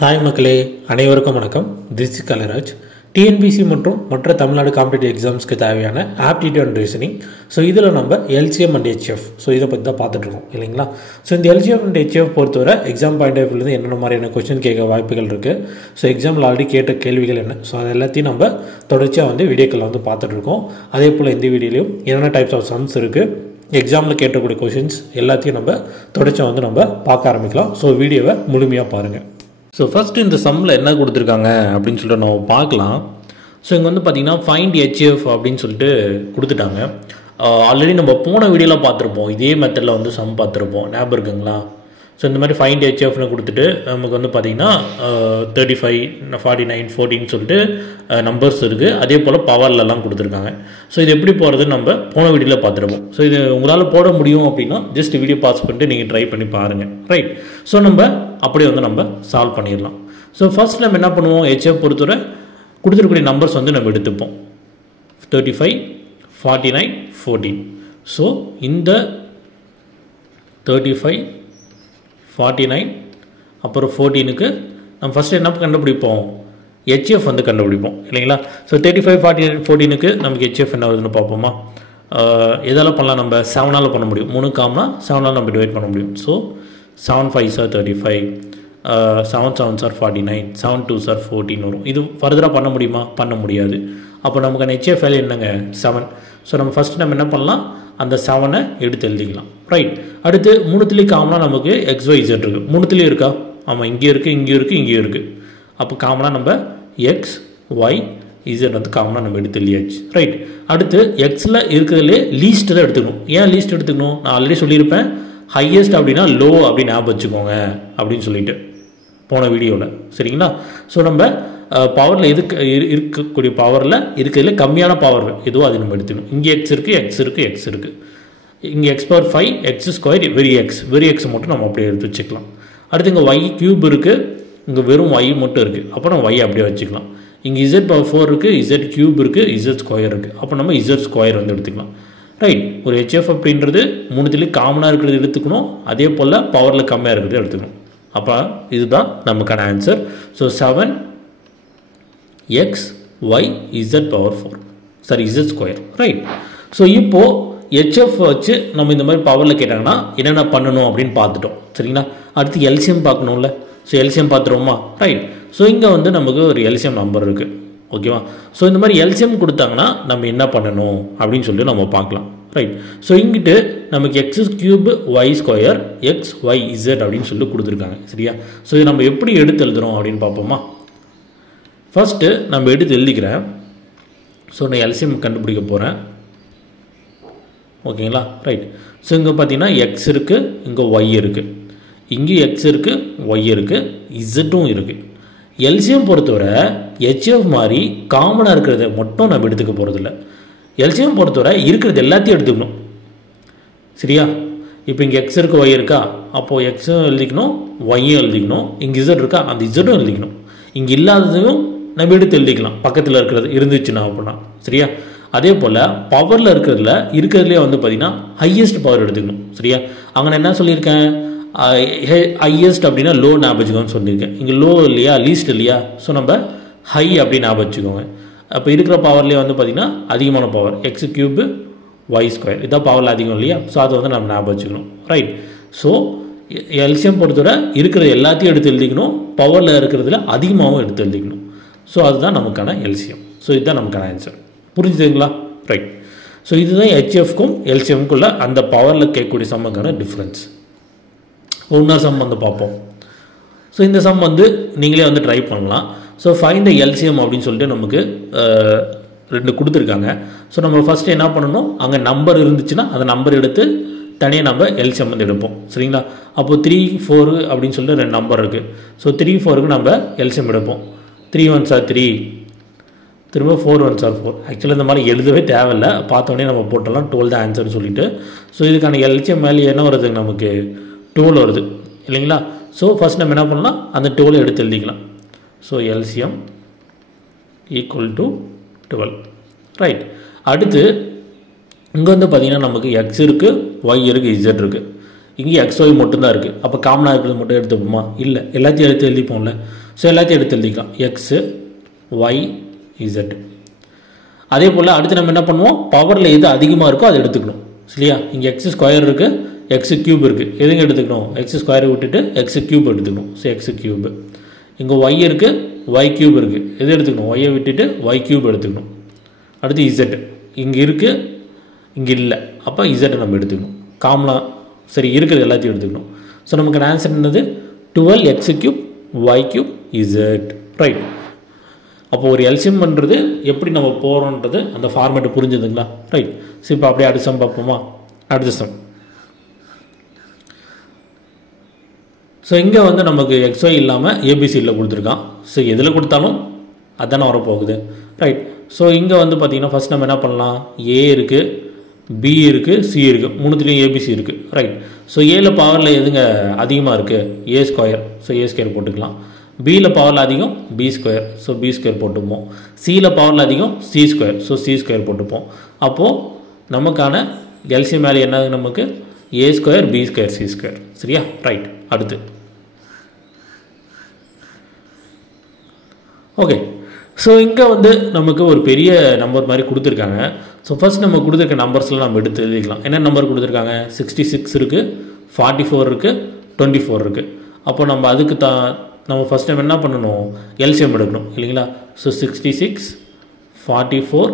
Hi மக்களே, அனைவருக்கும் வணக்கம். This is கலராஜ். டிஎன்பிசி மற்றும் மற்ற தமிழ்நாடு காம்படிட்டிவ் எக்ஸாம்ஸ்க்கு தேவையான ஆப்டிடியூட் அண்ட் ரீசனிங். ஸோ இதில் நம்ம எல்சிஎம் அண்ட் ஹெச்எஃப் இதை பற்றி தான் பார்த்துட்ருக்கோம் இல்லைங்களா. ஸோ இந்த எல்சிஎம் அண்ட் ஹெச்எஃப் பொறுத்தவரை எக்ஸாம் பாயிண்ட் ஆஃப் வியூலேருந்து என்னென்ன மாதிரியான கொஸ்டின் கேட்க வாய்ப்புகள் இருக்குது, ஸோ எக்ஸாமில் ஆல்ரெடி கேட்ட கேள்விகள் என்ன, ஸோ அது எல்லாத்தையும் நம்ம தொடர்ச்சியாக வீடியோக்களில் பார்த்துட்ருக்கோம். அதே போல் இந்த வீடியோலையும் என்னென்ன டைப்ஸ் ஆஃப் சம்ஸ் இருக்குது, எக்ஸாமில் கேட்டக்கூடிய கொஷின்ஸ் எல்லாத்தையும் நம்ம தொடர்ச்சியாக நம்ம பார்க்க ஆரம்பிக்கலாம். ஸோ வீடியோவை முழுமையாக பாருங்கள். ஸோ ஃபஸ்ட்டு இந்த சம்மில் என்ன கொடுத்துருக்காங்க அப்படின்னு சொல்லிட்டு நம்ம பார்க்கலாம். ஸோ இங்கே பார்த்தீங்கன்னா ஃபைண்ட் ஹெச்எஃப் அப்படின்னு சொல்லிட்டு கொடுத்துட்டாங்க. ஆல்ரெடி நம்ம போன வீடியோவில் பார்த்துருப்போம், இதே மெத்தடில் சம் பார்த்துருப்போம், ஞாபகம் இருக்குங்களா. ஸோ இந்த மாதிரி ஃபைண்ட் ஹெச்எஃப்னு கொடுத்துட்டு நமக்கு பார்த்தீங்கன்னா 35, 49, 14 சொல்லிட்டு நம்பர்ஸ் இருக்குது. அதே போல் பவர்லலாம் கொடுத்துருக்காங்க. ஸோ இது எப்படி போகிறதுன்னு நம்ம போன வீடியோவில் பார்த்துருப்போம். ஸோ இது உங்களால் போட முடியும் அப்படின்னா ஜஸ்ட் வீடியோ பாஸ் பண்ணிட்டு நீங்கள் ட்ரை பண்ணி பாருங்கள், ரைட். ஸோ நம்ம அப்படியே நம்ம சால்வ் பண்ணிடலாம். ஸோ ஃபர்ஸ்ட் நம்ம என்ன பண்ணுவோம், ஹெச்எஃப் பொறுத்தவரை கொடுத்துருக்கூடிய நம்பர்ஸ் நம்ம எடுத்துப்போம். 35, 49, 14. ஸோ இந்த 35, 49 அப்புறம் 14க்கு நம்ம ஃபஸ்ட்டு என்ன கண்டுபிடிப்போம், ஹெச்எஃப் கண்டுபிடிப்போம் இல்லைங்களா. ஸோ 35, 49, 14க்கு நமக்கு ஹெச்எஃப் என்ன வருதுன்னு பார்ப்போமா. எதால் பண்ணலாம், நம்ம 7ஆல் பண்ண முடியும். 3 காமனா 7ஆல் நம்ம டிவைட் பண்ண முடியும். So 7 5s are 35, 7 7s are 49, 7 2s are 14 வரும். இது ஃபர்தராக பண்ண முடியுமா, பண்ண முடியாது. அப்போ நமக்கான ஹெச்எஃப் வேல்யூ என்னங்க, 7. ஸோ நம்ம ஃபஸ்ட்டு நம்ம என்ன பண்ணலாம், அந்த 7ஐ எடுத்து எழுதிக்கலாம், ரைட். அடுத்து 3த்துலேயும் காமனாக நமக்கு XYZ இருக்குது. 3த்துலேயும் இருக்கா, ஆமாம், இங்கே இருக்குது, இங்கேயும் இருக்குது, இங்கேயும் இருக்குது. அப்போ காமனாக நம்ம XYZ காமனாக நம்ம எடுத்து எழுதியாச்சு, ரைட். அடுத்து எக்ஸில் இருக்கிறதுலே லீஸ்ட் தான் எடுத்துக்கணும். ஏன் லீஸ்ட் எடுத்துக்கணும், நான் ஆல்ரெடி சொல்லியிருப்பேன், ஹையஸ்ட் அப்படின்னா லோ அப்படின்னு ஞாபகம் வச்சுக்கோங்க அப்படின்னு சொல்லிட்டு போன வீடியோவில், சரிங்களா. ஸோ நம்ம பவரில் இருக்கக்கூடிய பவரில் இருக்கிறதுல கம்மியான பவர் எதுவோ அது நம்ம எடுத்துக்கணும். இங்கே எக்ஸ் இருக்குது, எக்ஸ் இருக்குது, எக்ஸ் இருக்குது. இங்கே x⁵, x² வெரி எக்ஸ் மட்டும் நம்ம அப்படியே எடுத்து வச்சுக்கலாம். அடுத்து இங்கே y³ இருக்குது, இங்கே வெறும் y மட்டும் இருக்குது. அப்போ நம்ம y அப்படியே வச்சுக்கலாம். இங்கே z⁴ இருக்குது, z³ இருக்குது, z² இருக்குது. அப்போ நம்ம z² எடுத்துக்கலாம், ரைட். ஒரு ஹெச்எஃப் அப்படின்றது 3த்துலேயும் காமனாக இருக்கிறது எடுத்துக்கணும், அதே போல் பவரில் கம்மியாக இருக்கிறது எடுத்துக்கணும். அப்போ இதுதான் நமக்கான answer. So 7xyz⁴, sorry z², right. So இப்போது ஹெச்எஃப் வச்சு நம்ம இந்த மாதிரி பவரில் கேட்டாங்கன்னா என்னென்ன பண்ணணும் அப்படின்னு பார்த்துட்டோம், சரிங்களா. அடுத்து எல்சிஎம் பார்க்கணும்ல. ஸோ எல்சிஎம் பார்த்துருவோமா, ரைட். ஸோ இங்கே நமக்கு ஒரு எல்சிஎம் நம்பர் இருக்குது, ஓகேவா. ஸோ இந்த மாதிரி எல்சிஎம் கொடுத்தாங்கன்னா நம்ம என்ன பண்ணணும் அப்படின்னு சொல்லிட்டு நம்ம பார்க்கலாம், ரைட். ஸோ இங்கிட்டு நமக்கு x³ y² xyz அப்படின்னு சொல்லி கொடுத்துருக்காங்க, சரியா. ஸோ இது நம்ம எப்படி எடுத்து எழுதுகிறோம் அப்படின்னு பார்ப்போமா. ஃபஸ்ட்டு நம்ம எடுத்து எழுதிக்கிறேன். ஸோ நான் எல்சிஎம் கண்டுபிடிக்க போகிறேன், ஓகேங்களா, ரைட். ஸோ இங்கே பார்த்தீங்கன்னா எக்ஸ் இருக்குது, இங்கே ஒய் இருக்குது, இங்கே எக்ஸ் இருக்குது, ஒய் இருக்குது, இசட்டும் இருக்குது. எல்சிஎம் பொறுத்தவரை ஹெச்எஃப் மாதிரி காமனாக இருக்கிறத மட்டும் நம்ம எடுத்துக்க போகிறதில்ல. எல்சிஎம் பொறுத்தவரை இருக்கிறது எல்லாத்தையும் எடுத்துக்கணும், சரியா. இப்போ இங்கே எக்ஸ் இருக்குது, ஒய் இருக்கா, அப்போது எக்ஸும் எழுதிக்கணும், ஒய்யும் எழுதிக்கணும். இங்கே இசட் இருக்கா, அந்த இசட்டும் எழுதிக்கணும். இங்கே இல்லாததையும் நம்ம எடுத்து எழுதிக்கலாம், பக்கத்தில் இருக்கிறது இருந்துச்சுன்னா அப்படின்னா, சரியா. அதே போல் பவரில் இருக்கிறதுலே பார்த்திங்கன்னா ஹையஸ்ட் பவர் எடுத்துக்கணும், சரியா. அங்கே நான் என்ன சொல்லியிருக்கேன், ஹையஸ்ட் அப்படின்னா லோ ஞாபகம் வச்சுக்கோன்னு சொல்லியிருக்கேன். இங்கே லோ இல்லையா, லீஸ்ட் இல்லையா. ஸோ நம்ம ஹை அப்படின்னு ஞாபகம் வச்சுக்கோங்க. அப்போ இருக்கிற பவர்லேயே பார்த்திங்கன்னா அதிகமான பவர் x³ y², இதான் பவரில் அதிகம் இல்லையா. ஸோ அதை நம்ம ஞாபகம் வச்சுக்கணும், ரைட். ஸோ எல்சிஎம் பொறுத்தவரை இருக்கிற எல்லாத்தையும் எடுத்து எழுதிக்கணும், பவரில் இருக்கிறதுல அதிகமாகவும் எடுத்து எழுதிக்கணும். ஸோ அதுதான் நமக்கான எல்சிஎம். ஸோ இதுதான் நமக்கான ஆன்சர், புரிஞ்சுதுங்களா, ரைட். ஸோ இதுதான் ஹெச்எஃப்க்கும் எல்சிஎம்க்குள்ள அந்த பவரில் கேட்கக்கூடிய சம்முக்கான டிஃப்ரென்ஸ். ஒன்றா சம் பார்ப்போம். ஸோ இந்த சம் நீங்களே ட்ரை பண்ணலாம். ஸோ ஃபைண்ட் த எல்சிஎம் அப்படின்னு சொல்லிட்டு நமக்கு 2 கொடுத்துருக்காங்க. ஸோ நம்ம ஃபஸ்ட்டு என்ன பண்ணணும், அங்கே நம்பர் இருந்துச்சுன்னா அந்த நம்பர் எடுத்து தனியாக நம்ம எல்சிஎம் எடுப்போம், சரிங்களா. அப்போது 3 4 அப்படின்னு சொல்லிட்டு 2 நம்பர் இருக்குது. ஸோ 3 4க்கு நம்ம எல்சிஎம் எடுப்போம். 3 1s are 3, திரும்ப 4 1s are 4. ஆக்சுவலாக இந்த மாதிரி எழுதவே தேவையில்லை, பார்த்தோன்னே நம்ம போட்டலாம் 12 தான் ஆன்சர்னு சொல்லிட்டு. ஸோ இதுக்கான எல்சிஎம் வேல்யூ என்ன வருது, நமக்கு 12 வருது இல்லைங்களா. ஸோ ஃபஸ்ட் நம்ம என்ன பண்ணலாம், அந்த 12 எடுத்து எழுதிக்கலாம். So LCM equal to 12, right. அடுத்து இங்கே பார்த்திங்கன்னா நமக்கு எக்ஸ் இருக்குது, ஒய் இருக்குது, இசட் இருக்குது. இங்கே XY மட்டும்தான் இருக்குது. அப்போ காமனாக இருக்கிறது மட்டும் எடுத்துப்போமா? இல்லை, எல்லாத்தையும் எடுத்து எழுதிப்போம்ல. ஸோ எல்லாத்தையும் எடுத்து எழுதிக்கலாம் எக்ஸு ஒய் இசட். அதே போல் அடுத்து நம்ம என்ன பண்ணுவோம், பவரில் எது அதிகமாக இருக்கோ அதை எடுத்துக்கணும் இல்லையா. இங்கே எக்ஸ் ஸ்கொயர் இருக்குது, எக்ஸ் கியூப் இருக்குது, எதுங்க எடுத்துக்கணும், எக்ஸ் ஸ்கொயரை விட்டுட்டு எக்ஸ் கியூப் எடுத்துக்கணும். So X cube. இங்கே ஒய் இருக்குது, ஒய் கியூப் இருக்குது, எது எடுத்துக்கணும், ஒய்யை விட்டுட்டு ஒய் கியூப் எடுத்துக்கணும். அடுத்து இசட் இங்கே இருக்குது, இங்கே இல்லை, அப்போ இசட்டை நம்ம எடுத்துக்கணும் காமனாக. சரி, இருக்கிறது எல்லாத்தையும் எடுத்துக்கணும். ஸோ நமக்கு ஆன்சர் என்னது 12 x cube y cube z. Right. அப்போ ஒரு எல்சிஎம் பண்ணுறது எப்படி நம்ம போகிறோன்றது அந்த ஃபார்மேட்டு புரிஞ்சுதுங்களா. ரைட். ஸோ இப்போ அப்படியே அடுத்த சம் பார்ப்போமா. அடுத்த சம். ஸோ இங்கே வந்து நமக்கு எக்ஸ்ஒய் இல்லாமல் ஏபிசியில் கொடுத்துருக்கான். ஸோ எதில் கொடுத்தாலும் அதுதானே வரப்போகுது. ரைட். ஸோ இங்கே வந்து பார்த்திங்கன்னா ஃபஸ்ட் நம்ம என்ன பண்ணலாம், ஏ இருக்குது, பி இருக்குது, சி இருக்குது, மூணுத்துலேயும் ஏபிசி இருக்குது. ரைட். ஸோ ஏல பவரில் எதுங்க அதிகமாக இருக்குது, A square. So A square போட்டுக்கலாம். பியில் பவரில் அதிகம் B square. So B square போட்டுப்போம். சியில் பவரில் அதிகம் C square. So C square போட்டுப்போம். அப்போது நமக்கான எல்சிஎம் வேல்யூ என்ன, நமக்கு A square B square C square. சரியா. ரைட். அடுத்து ஓகே. ஸோ இங்கே வந்து நமக்கு ஒரு பெரிய நம்பர் மாதிரி கொடுத்துருக்காங்க. ஸோ ஃபஸ்ட் நம்ம கொடுத்துருக்க நம்பர்ஸ்லாம் நம்ம எடுத்து எழுதிக்கலாம். என்ன நம்பர் கொடுத்துருக்காங்க, 66 இருக்குது, 44 இருக்குது, 24 இருக்குது. அப்போ நம்ம அதுக்கு நம்ம ஃபஸ்ட் டைம் என்ன பண்ணணும், எல்சிஎம் எடுக்கணும் இல்லைங்களா. ஸோ 66, 44,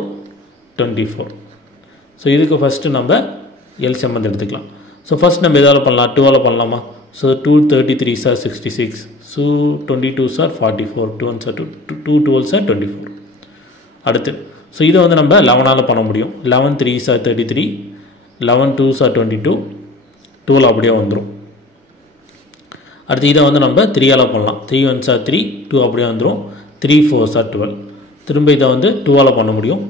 24. ஸோ இதுக்கு ஃபஸ்ட்டு நம்ம எல்சிஎம் வந்து எடுத்துக்கலாம். ஸோ ஃபஸ்ட் நம்ம எதாவது பண்ணலாம், 2ஆல் பண்ணலாமா. So 2 33s are 66. So 22s are 44. 2 1s are 2, 2 12s are 24. அடுத்து ஸோ இதை வந்து நம்ம 11ஆல் பண்ண முடியும். 11 3s are 33, 11 2s are 22, 12 அப்படியே வந்துடும். அடுத்து இதை வந்து நம்ம 3ஆல் பண்ணலாம். 3 1s are 3, 2 அப்படியே வந்துடும். 3 4s are 12. திரும்ப இதை வந்து 2ஆல் பண்ண முடியும்.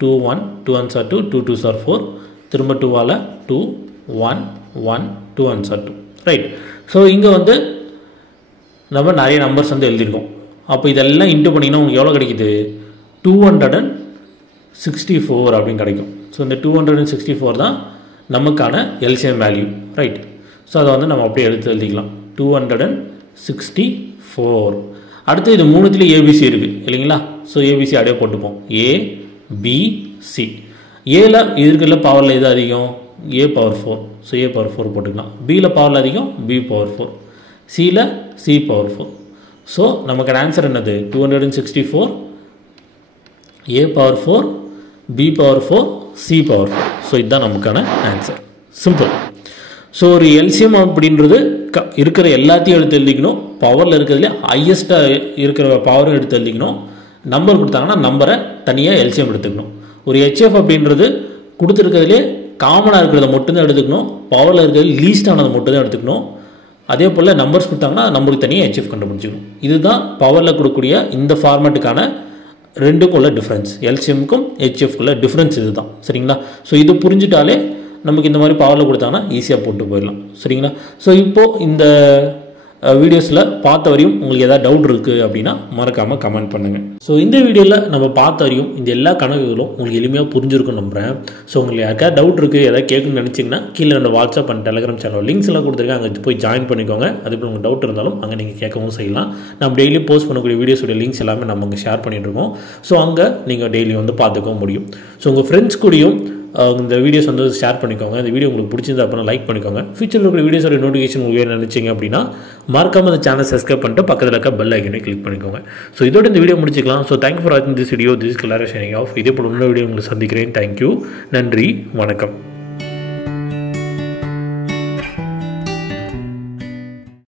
2 1, 2 1s are 2, 2 2s are 4. திரும்ப 2ஆல் 2 1 1, 2 1s are 2. ரைட். ஸோ இங்கே வந்து நம்ம நிறைய நம்பர்ஸ் வந்து எழுதியிருக்கோம். அப்போ இதெல்லாம் இன்ட்டு பண்ணிங்கன்னா உங்களுக்கு எவ்வளோ கிடைக்குது, 264 அப்படின்னு கிடைக்கும். ஸோ இந்த 264 தான் நமக்கான எல்சிஎம் வேல்யூ. ரைட். ஸோ அதை வந்து நம்ம அப்படியே எடுத்து எழுதிக்கலாம். 264. அடுத்து இது மூணுத்துலேயும் ஏபிசி இருக்குது இல்லைங்களா. ஸோ ஏபிசி அப்படியே போட்டுப்போம். A B C. ஏல இருக்கிற பவரில் எது அதிகம், A power 4. So A power 4 போட்டுக்கலாம். பியில் பவரில் அதிகம் பி பவர் 4. சியில் சி பவர் 4. ஸோ நமக்கு ஆன்சர் என்னது, 264, A power 4, B power 4, C power 4. So இதுதான் நமக்கான ஆன்சர். சிம்பிள். ஸோ ஒரு எல்சிஎம் அப்படின்றது இருக்கிற எல்லாத்தையும் எடுத்து எழுதிக்கணும். பவரில் இருக்கிறதுலே ஹையஸ்ட்டாக இருக்கிற பவரும் எடுத்து எழுதிக்கணும். நம்பர் கொடுத்தாங்கன்னா நம்பரை தனியாக எல்சிஎம் எடுத்துக்கணும். ஒரு ஹெச்எஃப் அப்படின்றது கொடுத்துருக்கிறதுலே காமனாக இருக்கிறத மட்டும்தான் எடுத்துக்கணும். பவரில் இருக்கிறது லீஸ்டானதை மட்டும்தான் எடுத்துக்கணும். அதே போல் நம்பர்ஸ் கொடுத்தாங்கன்னா நம்பருக்கு தனியாக ஹெச்எஃப் கண்டுபிடிச்சிக்கணும். இதுதான் பவரில் கொடுக்கக்கூடிய இந்த ஃபார்மேட்டுக்கான ரெண்டுக்கும் உள்ள டிஃப்ரென்ஸ். எல்சிஎம்க்கும் ஹெச்எஃப்குள்ள டிஃப்ரென்ஸ் இது தான். சரிங்களா. ஸோ இது புரிஞ்சிட்டாலே நமக்கு இந்த மாதிரி பவரில் கொடுத்தாங்கன்னா ஈஸியாக போட்டு போயிடலாம். சரிங்களா. ஸோ இப்போது இந்த வீடியோஸில் பார்த்த வரையும் உங்களுக்கு எதாவது டவுட் இருக்குது அப்படின்னா மறக்காமல் கமெண்ட் பண்ணுங்கள். ஸோ இந்த வீடியோவில் நம்ம பார்த்த வரையும் இந்த எல்லா கணக்குகளும் உங்களுக்கு எளிமையாக புரிஞ்சிருக்குன்னு நம்புகிறேன். ஸோ உங்களுக்கு யாருக்காவது டவுட் இருக்குது, எதாவது கேட்கணும்னு நினச்சிங்கன்னா கீழே ரெண்டு WhatsApp and Telegram channel links எல்லாம் கொடுத்துருக்கேன், அங்கே போய் ஜாயின் பண்ணிக்கோங்க. அதுபோல் உங்களுக்கு டவுட் இருந்தாலும் அங்கே நீங்கள் கேட்கவும் செய்யலாம். நம்ம டெய்லி போஸ்ட் பண்ணக்கூடிய வீடியோஸோட லிங்க்ஸ் எல்லாமே நம்ம அங்கே ஷேர் பண்ணிட்டுருக்கோம். ஸோ அங்கே நீங்கள் டெய்லி வந்து பார்த்துக்கவும் முடியும். ஸோ உங்கள் ஃப்ரெண்ட்ஸ் கூடயும் இந்த வீடியோஸ் வந்து ஷேர் பண்ணிக்கோங்க. இந்த வீடியோ உங்களுக்கு பிடிச்சிருந்தா அப்படின்னா லைக் பண்ணிக்கோங்க. ஃபியூச்சரில் இருக்கிற வீடியோஸோட நோட்டிஃபிகேஷன் உங்களுக்கு நினச்சிங்க அப்படின்னா மறக்காம அந்த சேனல் சப்ஸ்கிரைப் பண்ணிட்டு பக்கத்தில் இருக்க பெல் ஐக்கனை கிளிக் பண்ணிக்கோங்க. ஸோ இதோட இந்த வீடியோ முடிச்சிக்கலாம். ஸோ தேங்க்யூ ஃபார் வாட்சிங் this video. This clarification of. இதே போல் இன்னொரு வீடியோ உங்களுக்கு சந்திக்கிறேன். தேங்க்யூ. நன்றி. வணக்கம்.